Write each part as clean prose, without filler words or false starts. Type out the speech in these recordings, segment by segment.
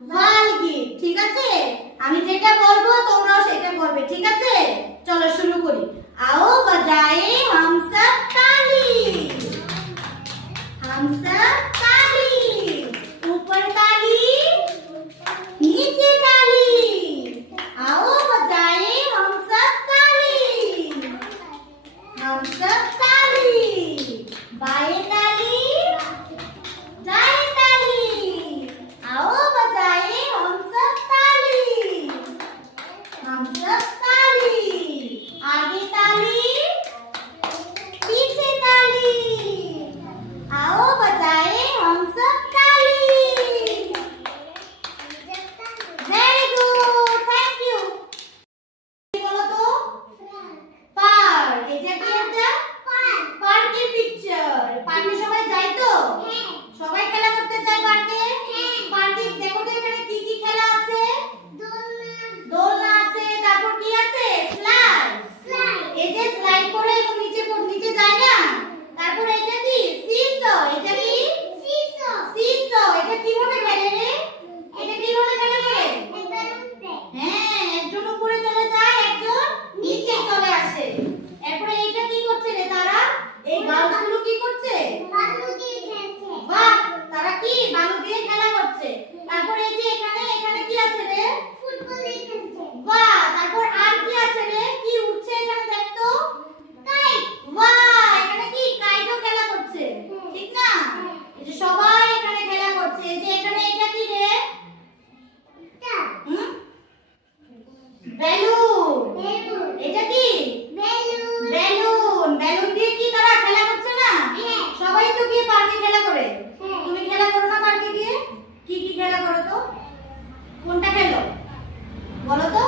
ভালগির। ঠিক আছে, আমি যেটা বলবো তোমরাও সেটা করবে। ঠিক আছে, চলো শুরু করি। आओ बजाए हम सब ताली, हम सब ताली, ऊपर ताली नीचे ताली। आओ बजाए हम सब ताली, हम सब ताली, बाएं ताली दाएं ताली। आओ बजाए हम सब ताली, हम सब ताली, आगे ताली पीछे ताली। आओ बजाए हम सब ताली। Very good, thank you. বলো তো পার্ক, এটা কি একটা পার্কের পিকচার। পার্কে সবাই যায় তো? সবাই খেলা করতে যায় পার্কে? পার্কে দেখো তো এখানে কি কি খেলা আছে। দোলনা আছে, তারপর কি আছে? স্লাইড। এই যে স্লাইড করে এবং নিচে যায় না। তারপর এটা কি? সিসো। এটা কি? সিসো। এটা কিভাবে খেলে রে? এটা কিভাবে খেলে করে? হ্যাঁ, একজন উপরে চলে যায়, একজন নিচে চলে আসে। এরপরে এটা কি করছে রে তারা? এই গাছগুলো কি করছে? বাহ, তারা কি বালু দিয়ে খেলা করছে। তারপর এই যে এখানে কি আছে রে? বাহ, তারপর আর কি আছে রে? কি উঠছে এখানে দেখ তো? বাহ, এখানে কি কাইটও খেলা করছে। ঠিক না? এই যে সবাই এখানে খেলা করছে। এই যে এখানে এটা কি রে? বেলুন। এটা কি? বেলুন। বেলুন দিয়ে কি তারা খেলা করছে না? সবাই তো গিয়ে পার্কে খেলা করে। তুমি খেলা করো না পার্কে গিয়ে? কি কি খেলা করো তো? কোনটা খেলো বলো তো?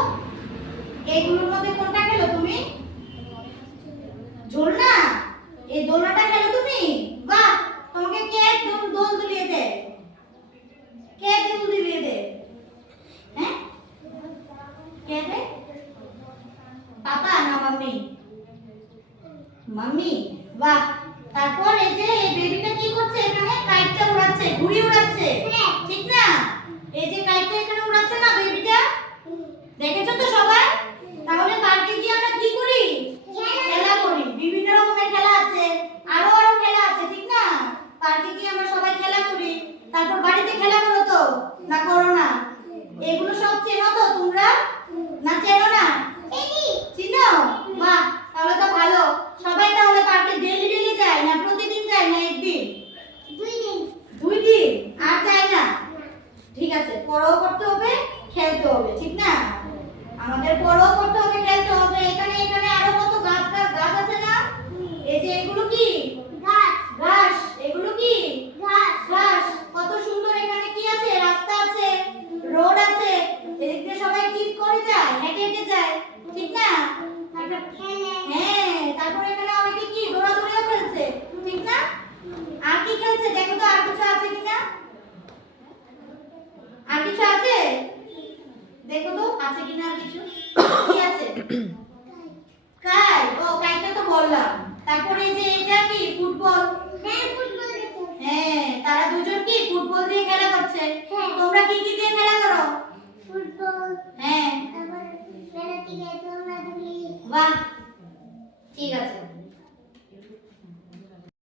এইগুলোর মধ্যে কোনটা খেলো তুমি? ঝোলনা। এই দোলনাটা খেলো তুমি? বাহ, তোমাকে কে দোল দুলিয়ে দেয়? কে দোল দুলিয়ে দেয়? হ্যাঁ, কে দেয়? পাপা না মাম্মি? মাম্মি। বাহ, তারপর এই যে এই বেবিটা কি করছে? এখানে কাইটটা উড়াচ্ছে, ঘুড়ি উড়াচ্ছে। ঠিক না? এই যে কাইটটা এখানে উড়াচ্ছে না বেবিটা, দেখেছো তো সবাই? তাহলে পার্কে গিয়ে আমরা কি করি? খেলা করি। বিভিন্ন রকমের খেলা আছে, আরো খেলা আছে। ঠিক না? পার্কে গিয়ে আমরা সবাই খেলা করি। তারপর বাড়িতে খেলা করো তো না করো না? এগুলো সব চেনো তো তোমরা? না চেনো না? চিনো? বাহ, তাহলে তো ভালো। সবাই তাহলে পার্কে ডেইলি যায় না প্রতিদিন যায় না একদিন? 2 দিন আর যায় না? ঠিক আছে, পড়াও করতে হবে, খেলতে হবে। ঠিক না? আমাদের পড়াও করতে হবে, খেলতে হবে। এখানে আরো কত গাছ আছে না? এই যে এগুলো কি? ঘাস। এগুলো কি? ঘাস। কত সুন্দর। এখানে কি আছে? রাস্তা আছে, রোড আছে। এদিক দিয়ে সবাই কি করে যায়? হেঁটে হেঁটে যায়। ঠিক না? হ্যাঁ, তারপর এখানে অনেকে কি দৌড়াদৌড়িও খেলছে। ঠিক না? আর কি খেলছে দেখো তো, আর কিছু আছে কিনা? আর কিছু আছে? দেখো তো আছে কিনা আর কিছু। কি আছে? কাইট। ও, কাইটটা তো বললাম। তারপরে এই যে এটা কি? ফুটবল।